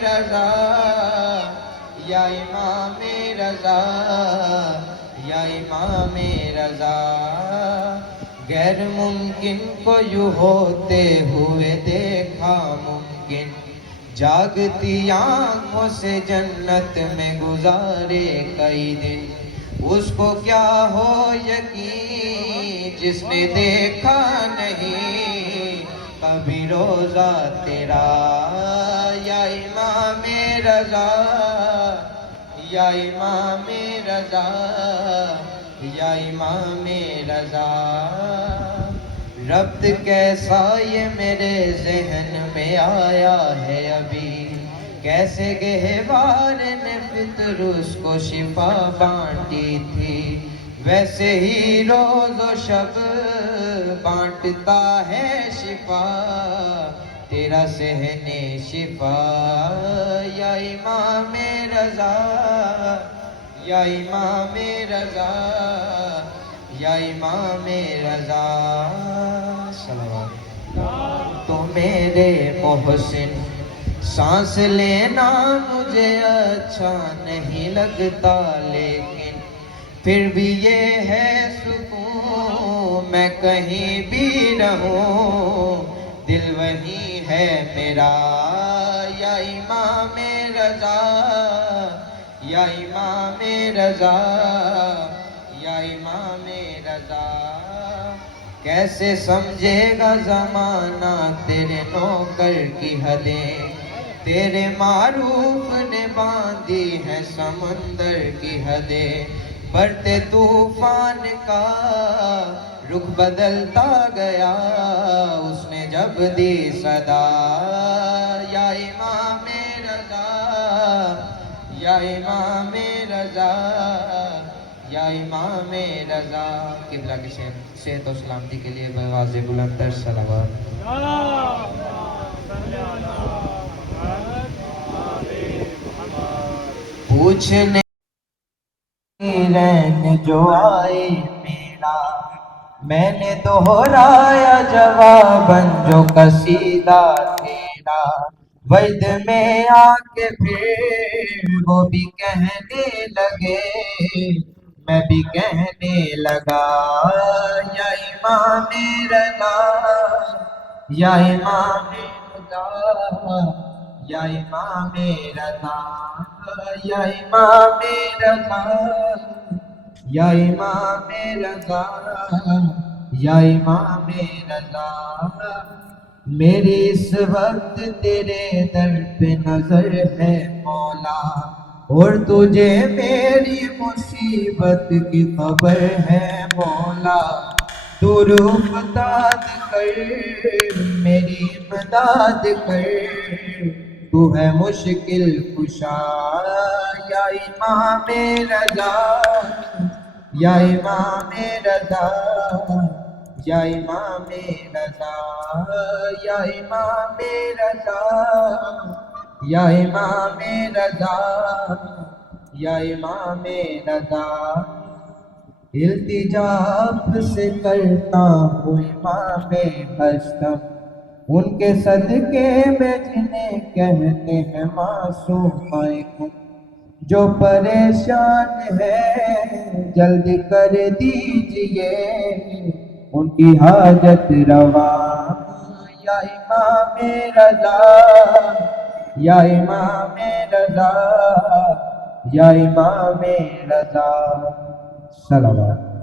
رضا یا امام رضا یا امام رضا غیر ممکن کو یوں ہوتے ہوئے دیکھا ممکن جاگتی آنکھوں سے جنت میں گزارے کئی دن اس کو کیا ہو یقین جس نے دیکھا نہیں کبھی روزہ تیرا یا امام رضا یا امام رضا یا امام رضا ربط کیسا یہ میرے ذہن میں آیا ہے ابھی کیسے گہوار نے فطر اس کو شفا بانٹی تھی ویسے ہی روز و شب بانٹتا ہے شفا تیرا صحن شفا یا امام رضا یا امام رضا یا امام رضا صلوات تو میرے محسن سانس لینا مجھے اچھا نہیں لگتا لیکن پھر بھی یہ ہے سکون میں کہیں بھی رہوں دل وہی ہے میرا یا امام رضا یا امام رضا یا امام رضا کیسے سمجھے گا زمانہ تیرے نوکر کی حدیں تیرے معروف نے باندھی ہے سمندر کی حدیں بڑھتے طوفان کا رخ بدلتا گیا اس نے جب دی صدا یا امام رضا یا امام رضا یا امام رضا قبلہ کی صحت و سلامتی کے لیے بآواز بلند تر صلوات پوچھنے رہنے جو آئے میرا میں نے دہرایا جواباً جو قصیدہ تیرا وید میں آ کے پھر وہ بھی کہنے لگے میں بھی کہنے لگا یا امام رضا یا امام رضا یا امام رضا یا امام رضا یا امام رضا یا امام رضا میری اس وقت تیرے در پہ نظر ہے مولا اور تجھے میری مصیبت کی خبر ہے مولا تو امداد کر میری امداد کر تو ہے مشکل کشا یا امام رضا یا امام رضا یا امام رضا یا امام رضا یا امام رضا یا امام رضا التجا آپ سے کرتا ہوں امام ہستم ان کے صدقے میں جنہیں کہتے ہیں معصوم جو پریشان ہے جلد کر دیجئے ان کی حاجت روا یا امام رضا یا امام رضا یا امام رضا صلوات